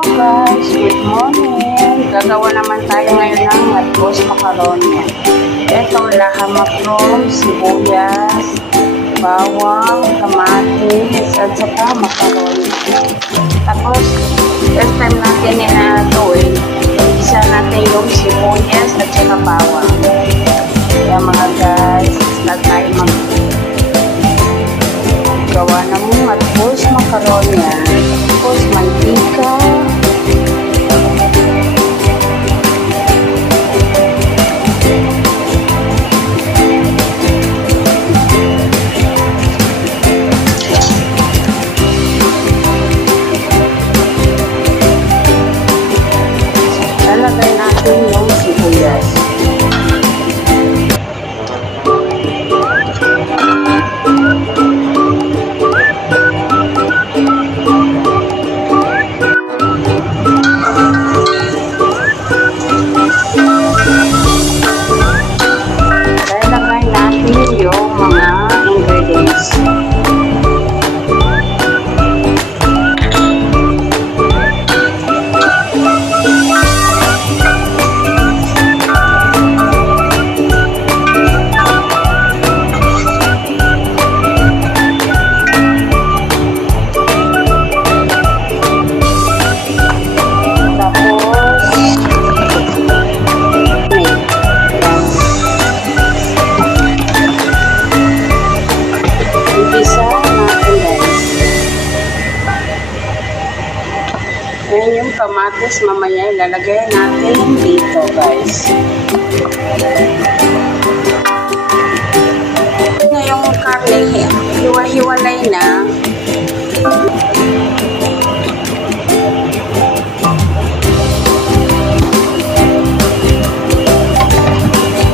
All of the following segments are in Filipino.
Guys, good morning. Gagawa naman tayo ngayon ng matbos macaroni. Ito, laham from sibuyas, bawang, kamatis, at saka macaroni. Tapos, first time natin ninatuin, isa natin yung sibuyas at saka bawang. Kaya mga guys, start tayo gawa ng matbos macaroni. Tapos, mantika, lalagay natin yung sibuyas. Lalagay natin yung mga ingredients. Ayan yung kamatis, mamaya ilalagay natin dito guys. Ngayong karne, hiwa-hiwalay na.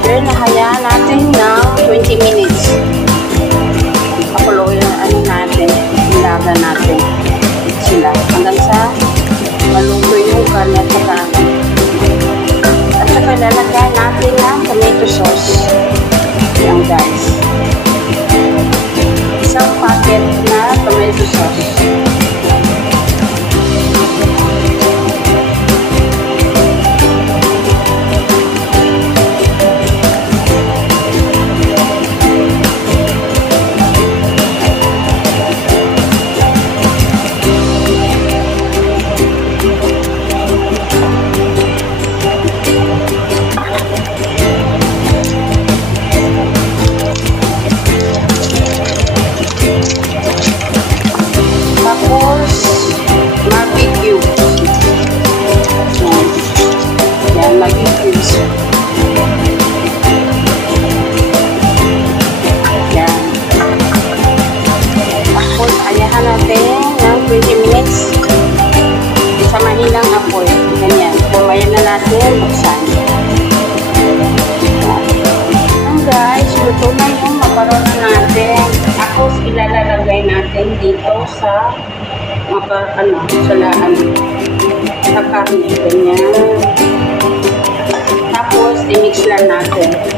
Then, hayaan natin ng 20 minutes. Pakuloy natin, ilagan natin sila hanggang sa maluto yung karne at saka lalagay natin ng tomato sauce. Yan guys, isang packet na tomato sauce. Ilalagay natin dito sa sa karne, ganyan. Tapos i-mix lang natin.